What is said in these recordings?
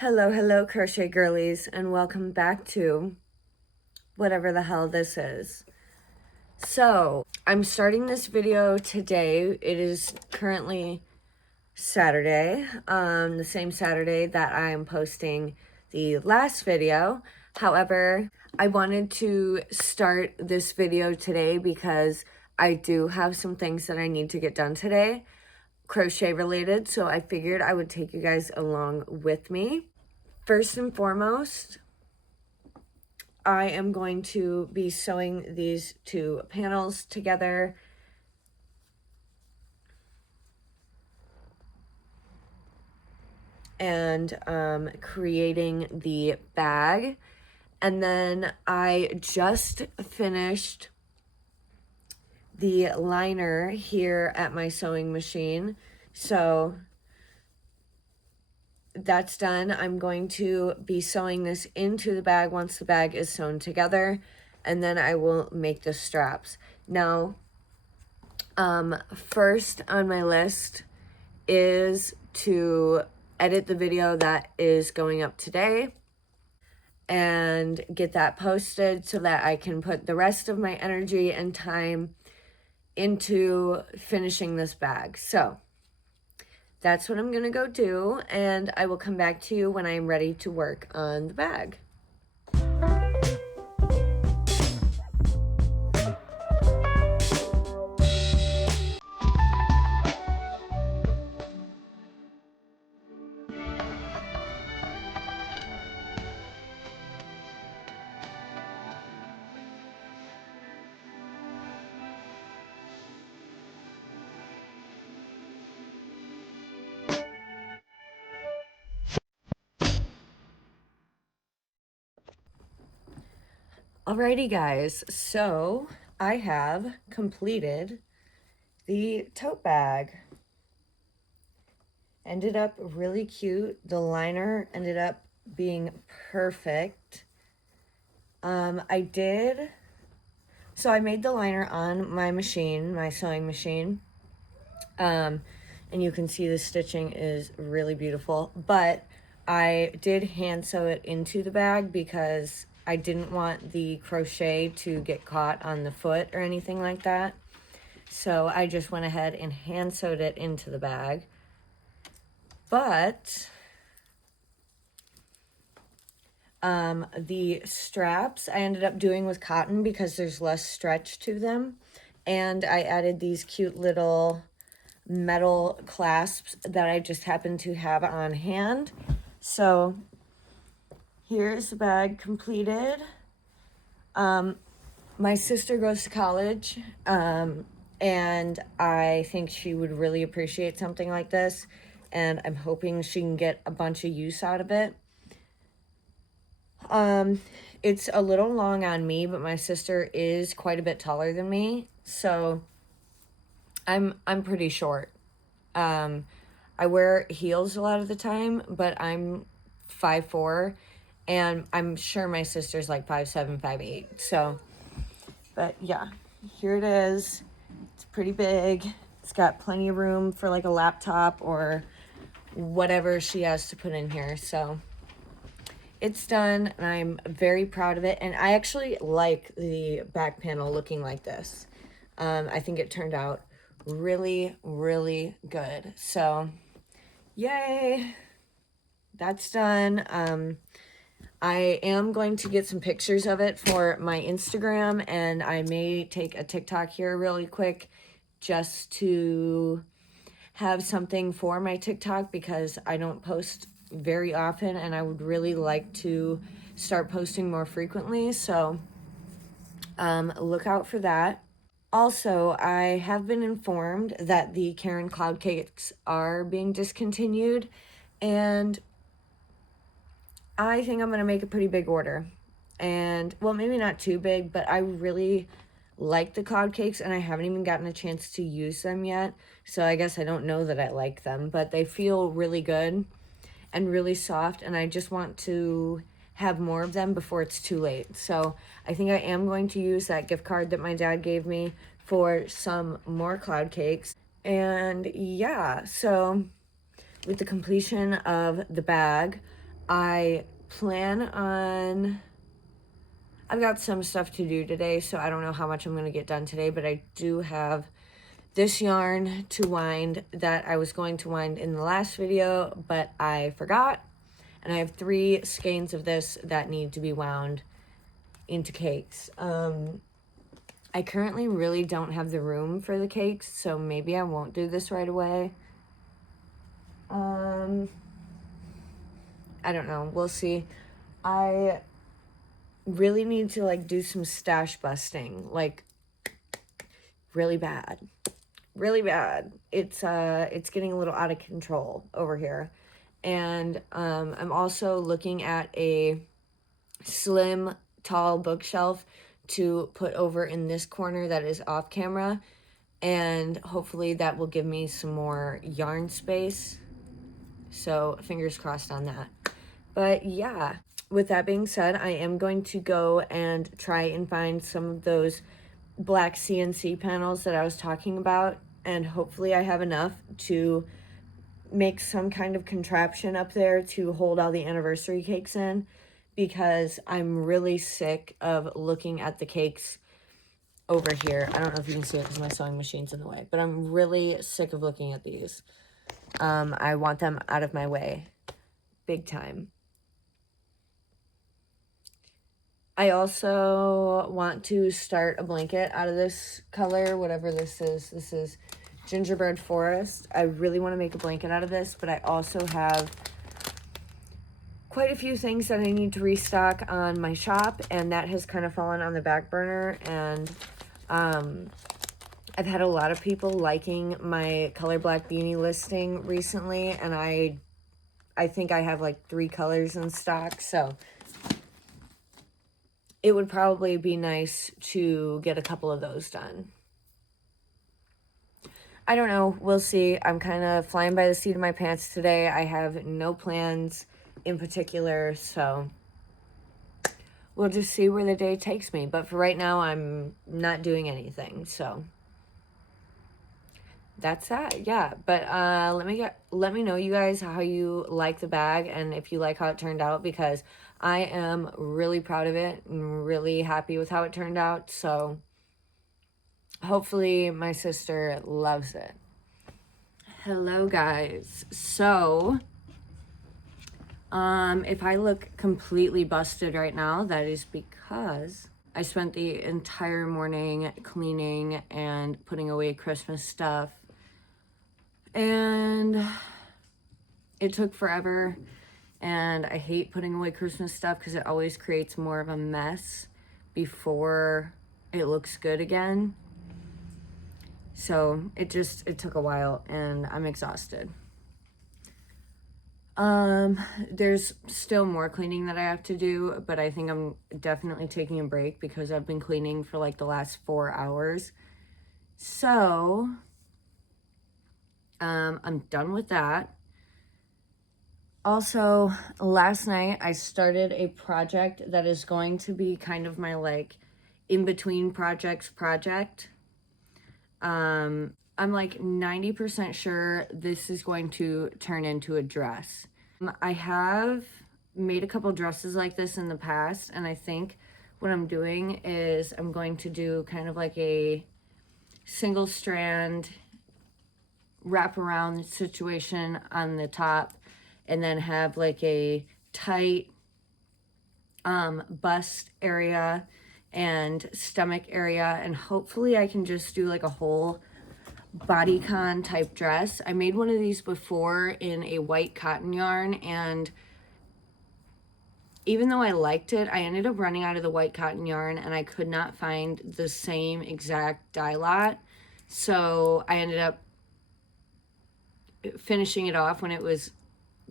Hello, crochet girlies, and welcome back to whatever the hell this is. So, I'm starting this video today. It is currently Saturday, the same Saturday that I am posting the last video. However, I wanted to start this video today because I do have some things that I need to get done today, crochet related, so I figured I would take you guys along with me. First and foremost, I am going to be sewing these two panels together. And creating the bag. And then I just finished the liner here at my sewing machine. So that's done. I'm going to be sewing this into the bag once the bag is sewn together, and then I will make the straps. Now, first on my list is to edit the video that is going up today and get that posted so that I can put the rest of my energy and time into finishing this bag. So that's what I'm gonna go do, and I will come back to you when I'm ready to work on the bag. Alrighty guys, so I have completed the tote bag. Ended up really cute. The liner ended up being perfect. So I made the liner on my machine, my sewing machine. And you can see the stitching is really beautiful, but I did hand sew it into the bag because I didn't want the crochet to get caught on the foot or anything like that. So I just went ahead and hand sewed it into the bag. But the straps I ended up doing with cotton because there's less stretch to them. And I added these cute little metal clasps that I just happened to have on hand. So here's the bag completed. My sister goes to college, and I think she would really appreciate something like this, and I'm hoping she can get a bunch of use out of it. It's a little long on me, but my sister is quite a bit taller than me, so I'm pretty short. I wear heels a lot of the time, but I'm 5'4", and I'm sure my sister's like 5'7", 5'8", so, but yeah, here it is. It's pretty big. It's got plenty of room for like a laptop or whatever she has to put in here, so it's done, and I'm very proud of it, and I actually like the back panel looking like this. I think it turned out really, really good, so yay, that's done. I am going to get some pictures of it for my Instagram, and I may take a TikTok here really quick just to have something for my TikTok because I don't post very often, and I would really like to start posting more frequently, so look out for that. Also, I have been informed that the Karen Cloud Cakes are being discontinued, and I think I'm going to make a pretty big order. And, well, maybe not too big, but I really like the cloud cakes, and I haven't even gotten a chance to use them yet, so I guess I don't know that I like them, but they feel really good and really soft, and I just want to have more of them before it's too late. So I think I am going to use that gift card that my dad gave me for some more cloud cakes. And yeah, so with the completion of the bag, I plan on, I've got some stuff to do today, so I don't know how much I'm going to get done today, but I do have this yarn to wind that I was going to wind in the last video, but I forgot. And I have 3 skeins of this that need to be wound into cakes. I currently really don't have the room for the cakes, so maybe I won't do this right away. I don't know. We'll see. I really need to like do some stash busting, like really bad. Really bad. It's getting a little out of control over here. And I'm also looking at a slim, tall bookshelf to put over in this corner that is off camera, and hopefully that will give me some more yarn space. So fingers crossed on that. But yeah, with that being said, I am going to go and try and find some of those black CNC panels that I was talking about, and hopefully I have enough to make some kind of contraption up there to hold all the anniversary cakes in, because I'm really sick of looking at the cakes over here. I don't know if you can see it because my sewing machine's in the way, but I'm really sick of looking at these. I want them out of my way, big time. I also want to start a blanket out of this color, whatever this is. This is Gingerbread Forest. I really want to make a blanket out of this, but I also have quite a few things that I need to restock on my shop, and that has kind of fallen on the back burner. And I've had a lot of people liking my Colorblock beanie listing recently, and I think I have like 3 colors in stock, so it would probably be nice to get a couple of those done. I don't know. We'll see. I'm kind of flying by the seat of my pants today. I have no plans in particular, so we'll just see where the day takes me. But for right now, I'm not doing anything, so that's that. Yeah, but let me know, you guys, how you like the bag and if you like how it turned out, because I am really proud of it and really happy with how it turned out. So hopefully my sister loves it. Hello guys. So if I look completely busted right now, that is because I spent the entire morning cleaning and putting away Christmas stuff, and it took forever. And I hate putting away Christmas stuff because it always creates more of a mess before it looks good again. So it took a while, and I'm exhausted. There's still more cleaning that I have to do, but I think I'm definitely taking a break because I've been cleaning for like the last 4 hours. So, I'm done with that. Also, last night I started a project that is going to be kind of my like in-between projects project. I'm like 90% sure this is going to turn into a dress. I have made a couple dresses like this in the past, and I think what I'm doing is I'm going to do kind of like a single strand wraparound situation on the top, and then have like a tight bust area and stomach area, and hopefully I can just do like a whole bodycon type dress. I made one of these before in a white cotton yarn, and even though I liked it, I ended up running out of the white cotton yarn and I could not find the same exact dye lot, so I ended up finishing it off when it was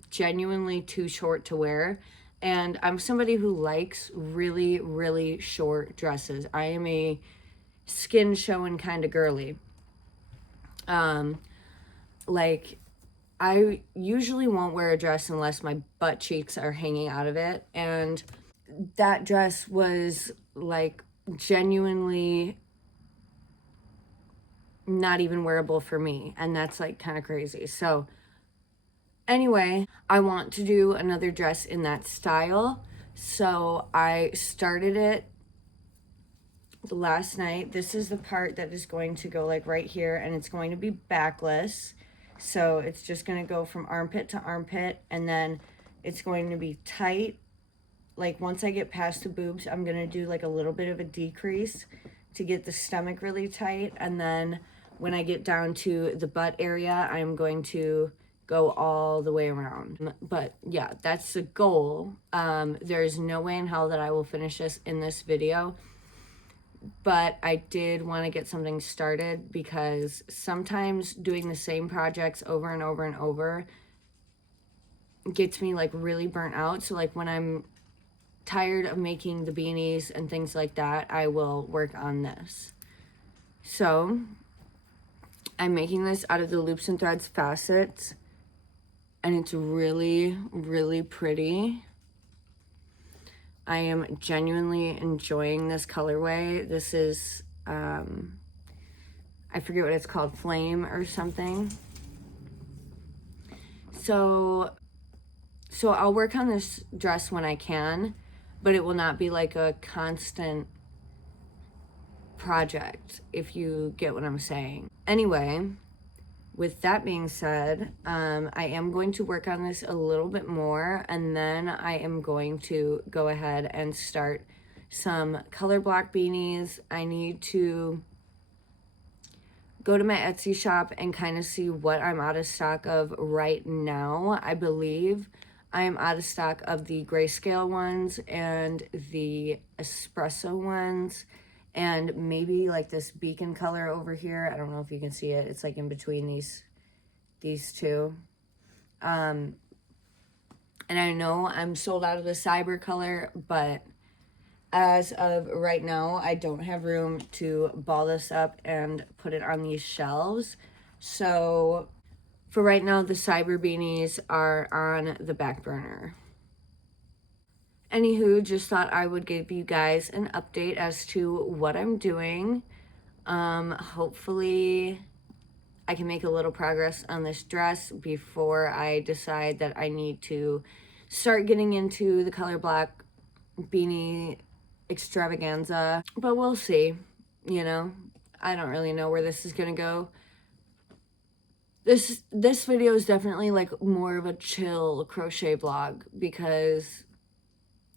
genuinely too short to wear. And I'm somebody who likes really, really short dresses. I am a skin showing kind of girly. Like, I usually won't wear a dress unless my butt cheeks are hanging out of it. And that dress was like genuinely not even wearable for me. And that's like kind of crazy. So Anyway, I want to do another dress in that style. So I started it last night. This is the part that is going to go like right here, and it's going to be backless. So it's just going to go from armpit to armpit, and then it's going to be tight. Like once I get past the boobs, I'm going to do like a little bit of a decrease to get the stomach really tight. And then when I get down to the butt area, I'm going to go all the way around. But yeah, that's the goal. There's no way in hell that I will finish this in this video, but I did want to get something started because sometimes doing the same projects over and over and over gets me like really burnt out. So like when I'm tired of making the beanies and things like that, I will work on this. So I'm making this out of the Loops and Threads facets, and it's really, really pretty. I am genuinely enjoying this colorway. This is, I forget what it's called, Flame or something. So I'll work on this dress when I can, but it will not be like a constant project, if you get what I'm saying. Anyway, with that being said, I am going to work on this a little bit more, and then I am going to go ahead and start some Colorblock beanies. I need to go to my Etsy shop and kind of see what I'm out of stock of right now. I believe I'm out of stock of the grayscale ones and the espresso ones, and maybe like this beacon color over here. I don't know if you can see it. It's like in between these two. And I know I'm sold out of the cyber color, but as of right now, I don't have room to ball this up and put it on these shelves. So for right now, the cyber beanies are on the back burner. Anywho, just thought I would give you guys an update as to what I'm doing. Hopefully I can make a little progress on this dress before I decide that I need to start getting into the Colorblock beanie extravaganza. But we'll see, you know. I don't really know where this is gonna go. This video is definitely like more of a chill crochet vlog because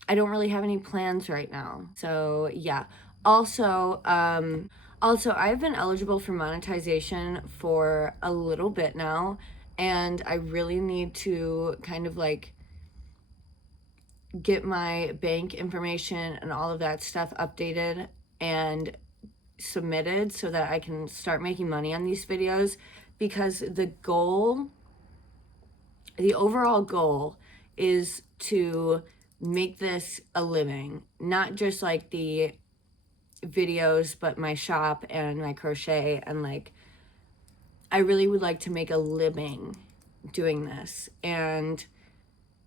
I don't really have any plans right now. So yeah. Also, I've been eligible for monetization for a little bit now, and I really need to kind of like get my bank information and all of that stuff updated and submitted so that I can start making money on these videos, because the overall goal is to make this a living, not just like the videos, but my shop and my crochet. And like, I really would like to make a living doing this. And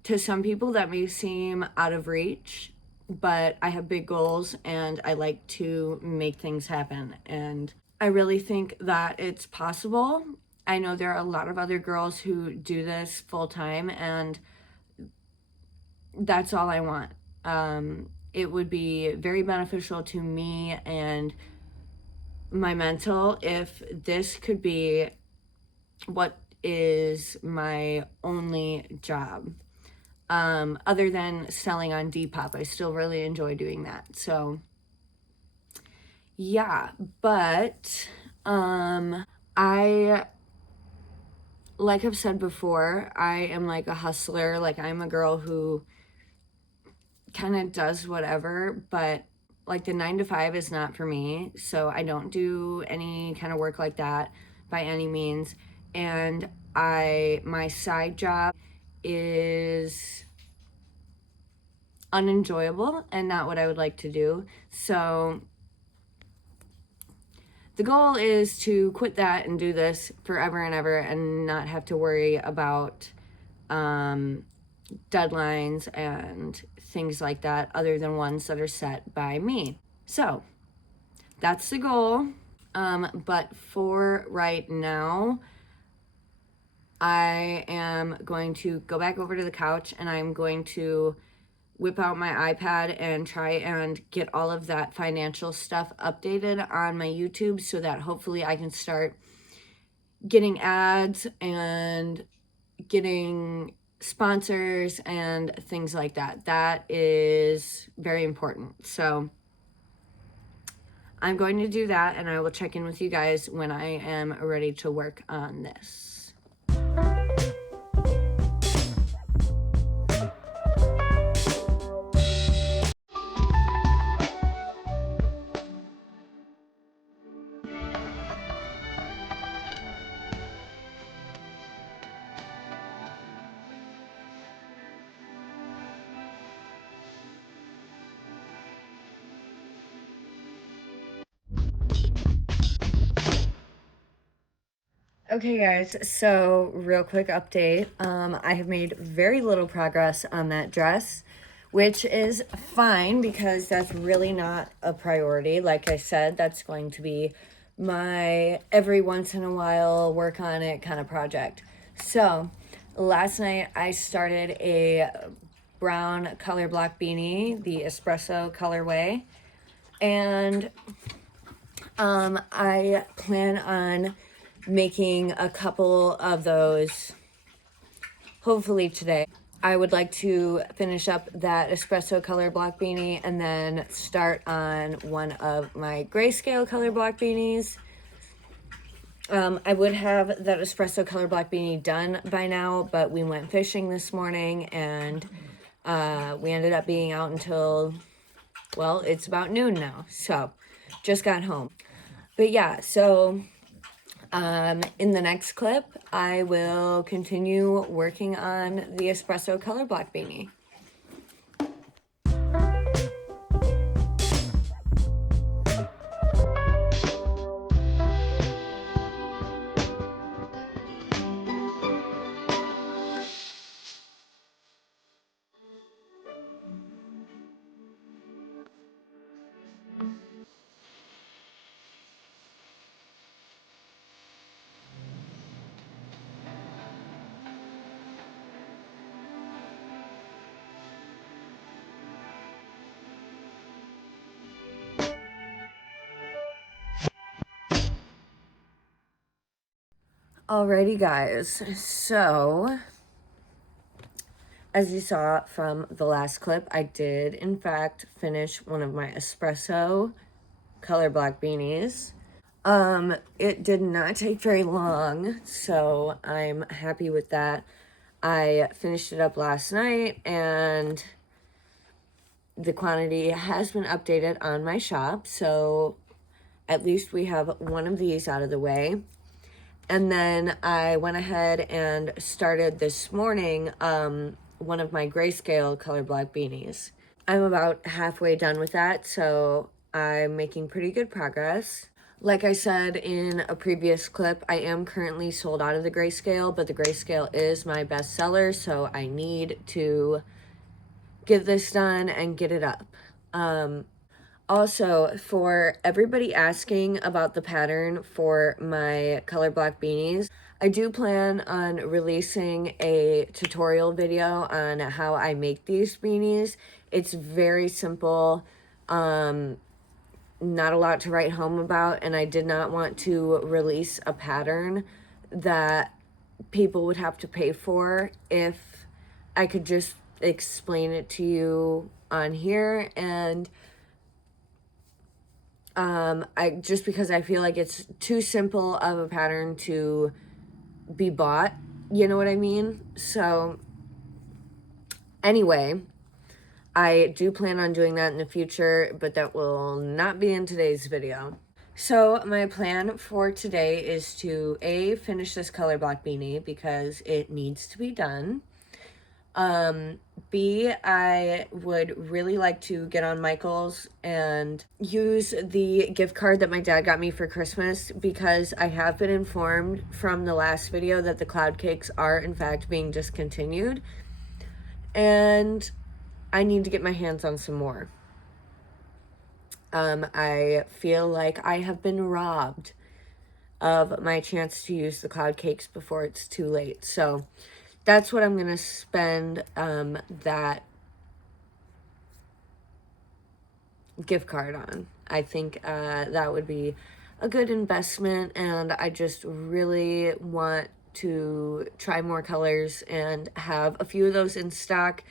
to some people that may seem out of reach, but I have big goals and I like to make things happen. And I really think that it's possible. I know there are a lot of other girls who do this full time, and that's all I want. It would be very beneficial to me and my mental if this could be what is my only job. Other than selling on Depop, I still really enjoy doing that. So yeah, but like I've said before, I am like a hustler. Like, I'm a girl who kind of does whatever, but like the 9-to-5 is not for me. So I don't do any kind of work like that by any means. And my side job is unenjoyable and not what I would like to do. So the goal is to quit that and do this forever and ever and not have to worry about deadlines and things like that, other than ones that are set by me. So that's the goal. But for right now, I am going to go back over to the couch and I'm going to whip out my iPad and try and get all of that financial stuff updated on my YouTube so that hopefully I can start getting ads and getting sponsors and things like that. That is very important. So I'm going to do that, and I will check in with you guys when I am ready to work on this. Okay guys, so real quick update. I have made very little progress on that dress, which is fine because that's really not a priority. Like I said, that's going to be my every once in a while work on it kind of project. So last night I started a brown Colorblock beanie, the espresso colorway, and I plan on making a couple of those hopefully today. I would like to finish up that espresso color block beanie and then start on one of my grayscale color block beanies. I would have that espresso color block beanie done by now, but we went fishing this morning and we ended up being out until, well, it's about noon now, so just got home. But yeah, so in the next clip, I will continue working on the espresso color block beanie. Alrighty guys, so as you saw from the last clip, I did in fact finish one of my espresso color block beanies. It did not take very long, so I'm happy with that. I finished it up last night and the quantity has been updated on my shop, so at least we have one of these out of the way. And then I went ahead and started this morning one of my grayscale color block beanies. I'm about halfway done with that, so I'm making pretty good progress. Like I said in a previous clip, I am currently sold out of the grayscale, but the grayscale is my best seller, so I need to get this done and get it up. Also, for everybody asking about the pattern for my color block beanies, I do plan on releasing a tutorial video on how I make these beanies. It's very simple, not a lot to write home about, and I did not want to release a pattern that people would have to pay for if I could just explain it to you on here. And just because I feel like it's too simple of a pattern to be bought, you know what I mean? So anyway, I do plan on doing that in the future, but that will not be in today's video. So my plan for today is to A, finish this color block beanie because it needs to be done. B, I would really like to get on Michael's and use the gift card that my dad got me for Christmas because I have been informed from the last video that the cloud cakes are in fact being discontinued and I need to get my hands on some more. I feel like I have been robbed of my chance to use the cloud cakes before it's too late. So that's what I'm going to spend that gift card on. I think that would be a good investment, and I just really want to try more colors and have a few of those in stock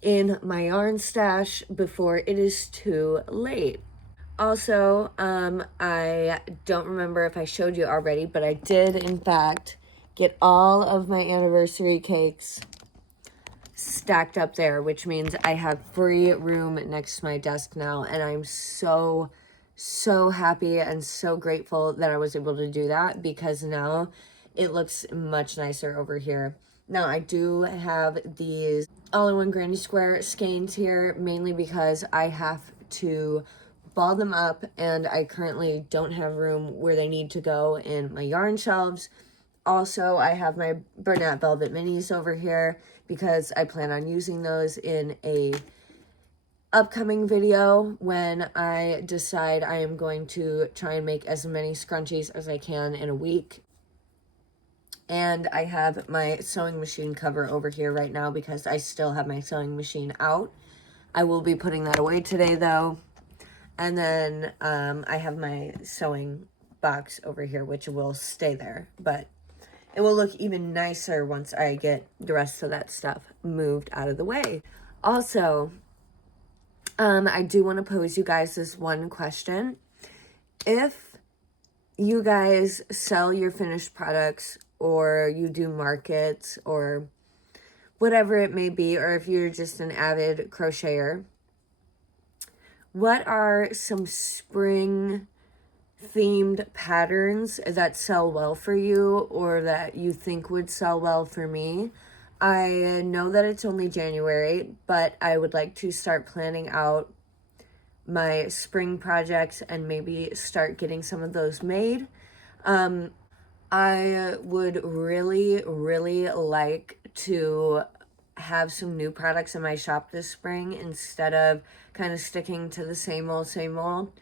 in my yarn stash before it is too late. Also, I don't remember if I showed you already, but I did in fact get all of my anniversary cakes stacked up there, which means I have free room next to my desk now, and I'm so happy and so grateful that I was able to do that, because now it looks much nicer over here. Now I do have these all-in-one granny square skeins here, mainly because I have to ball them up, and I currently don't have room where they need to go in my yarn shelves. Also, I have my Bernat Velvet Minis over here because I plan on using those in a upcoming video when I decide I am going to try and make as many scrunchies as I can in a week. And I have my sewing machine cover over here right now because I still have my sewing machine out. I will be putting that away today though. And then I have my sewing box over here, which will stay there, but it will look even nicer once I get the rest of that stuff moved out of the way. Also, I do want to pose you guys this one question. If you guys sell your finished products, or you do markets, or whatever it may be, or if you're just an avid crocheter, what are some spring themed patterns that sell well for you, or that you think would sell well for me? I know that it's only January, but I would like to start planning out my spring projects and maybe start getting some of those made. I would really like to have some new products in my shop this spring instead of kind of sticking to the same old.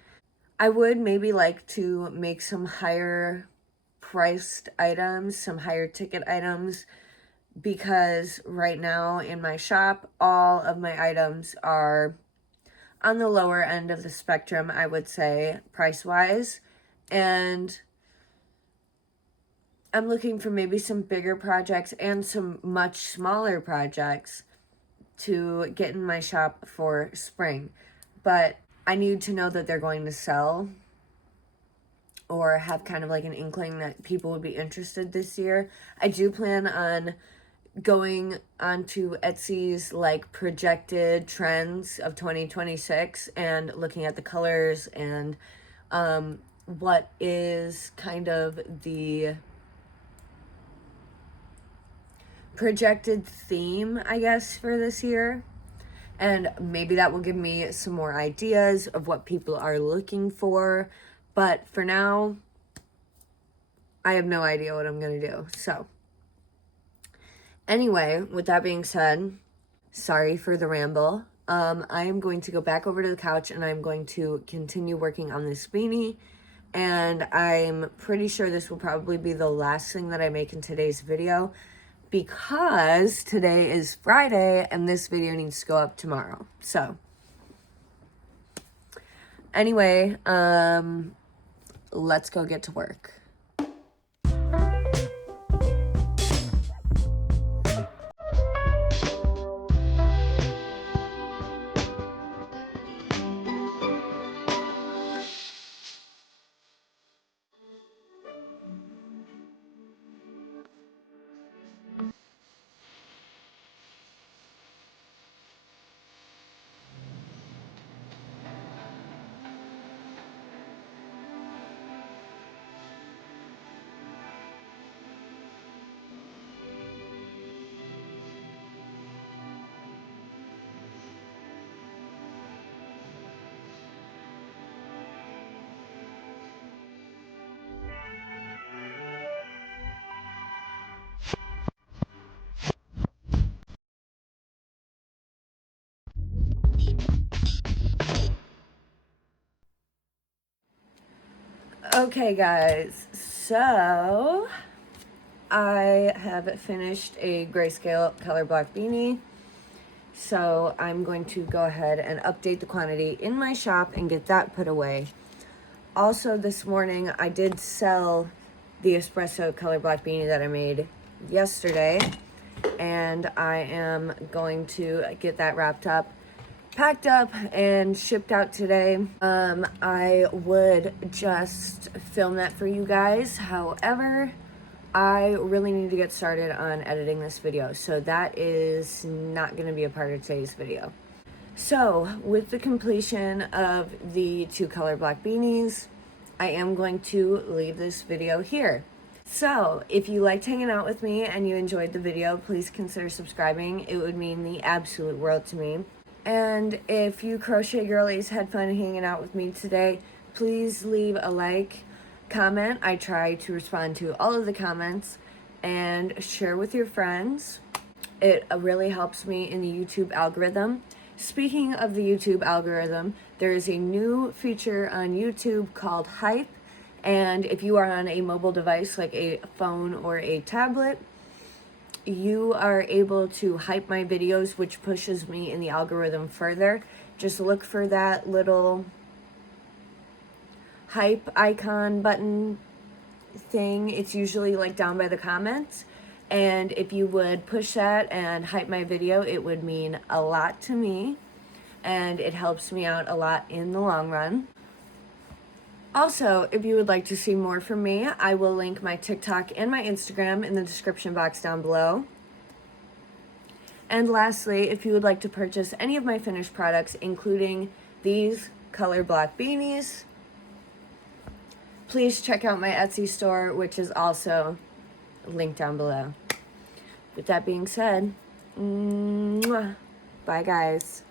I would maybe like to make some higher priced items, some higher ticket items, because right now in my shop, all of my items are on the lower end of the spectrum, I would say, price-wise. And I'm looking for maybe some bigger projects and some much smaller projects to get in my shop for spring. But I need to know that they're going to sell, or have kind of like an inkling that people would be interested this year. I do plan on going onto Etsy's like projected trends of 2026 and looking at the colors and what is kind of the projected theme, I guess, for this year. And maybe that will give me some more ideas of what people are looking for. But for now, I have no idea what I'm going to do. So anyway, with that being said, sorry for the ramble. I am going to go back over to the couch and I'm going to continue working on this beanie. And I'm pretty sure this will probably be the last thing that I make in today's video, because today is Friday and this video needs to go up tomorrow. So anyway, let's go get to work. Okay, guys, so I have finished a grayscale Colorblock beanie. So I'm going to go ahead and update the quantity in my shop and get that put away. Also, this morning I did sell the espresso Colorblock beanie that I made yesterday, and I am going to get that wrapped up, packed up, and shipped out today. I would just film that for you guys. However, I really need to get started on editing this video, so that is not going to be a part of today's video. So, with the completion of the 2 Colorblock beanies, I am going to leave this video here. So, if you liked hanging out with me and you enjoyed the video, please consider subscribing. It would mean the absolute world to me. And if you crochet girlies had fun hanging out with me today, please leave a like, comment. I try to respond to all of the comments, and share with your friends. It really helps me in the YouTube algorithm. Speaking of the YouTube algorithm, there is a new feature on YouTube called Hype, and if you are on a mobile device like a phone or a tablet, you are able to hype my videos, which pushes me in the algorithm further. Just look for that little hype icon button thing. It's usually like down by the comments, and if you would push that and hype my video, it would mean a lot to me, and it helps me out a lot in the long run. Also, if you would like to see more from me, I will link my TikTok and my Instagram in the description box down below. And lastly, if you would like to purchase any of my finished products, including these Colorblock beanies, please check out my Etsy store, which is also linked down below. With that being said, bye guys.